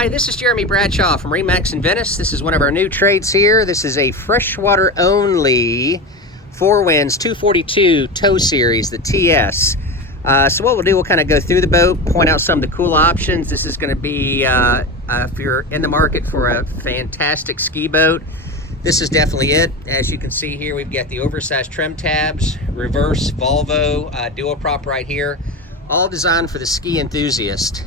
Hi, this is Jeremy Bradshaw from MarineMax in Venice. This is one of our new trades here. This is a freshwater only Four Winns 242 tow series, the TS. So what we'll do, we'll kind of go through the boat, point out some of the cool options. This is going to be, if you're in the market for a fantastic ski boat, this is definitely it. As you can see here, we've got the oversized trim tabs, reverse Volvo dual prop right here, all designed for the ski enthusiast.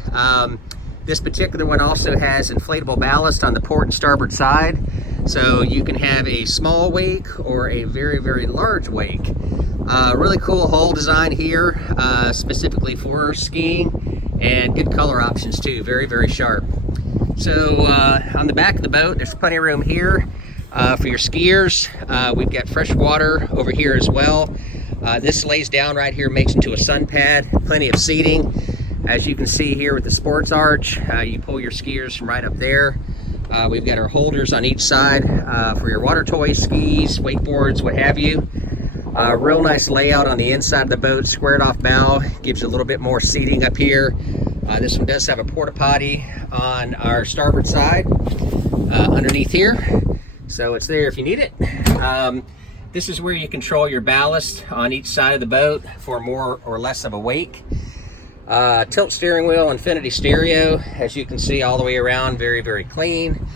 This particular one also has inflatable ballast on the port and starboard side, so you can have a small wake or a very, very large wake. Really cool hull design here, specifically for skiing, and good color options too, very, very sharp. So on the back of the boat, there's plenty of room here for your skiers. We've got fresh water over here as well. This lays down right here, makes into a sun pad, plenty of seating. As you can see here with the sports arch, you pull your skiers from right up there. We've got our holders on each side for your water toys, skis, wakeboards, what have you. Real nice layout on the inside of the boat, squared off bow, gives you a little bit more seating up here. This one does have a porta potty on our starboard side underneath here, so it's there if you need it. This is where you control your ballast on each side of the boat for more or less of a wake. Tilt steering wheel, infinity stereo, as you can see all the way around, very, very clean.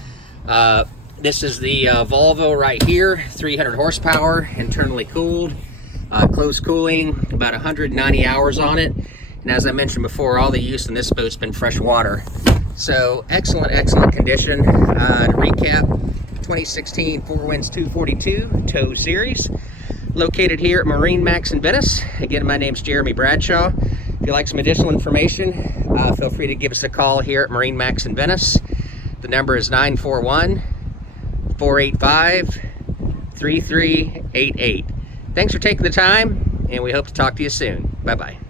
This is the Volvo right here, 300 horsepower, internally cooled, close cooling, about 190 hours on it. And as I mentioned before, all the use in this boat's been fresh water. So excellent, excellent condition. To recap, 2016 Four Winns 242 tow series, located here at MarineMax in Venice. Again, my name's Jeremy Bradshaw. If you'd like some additional information, feel free to give us a call here at MarineMax in Venice. The number is 941-485-3388. Thanks for taking the time, and we hope to talk to you soon. Bye-bye.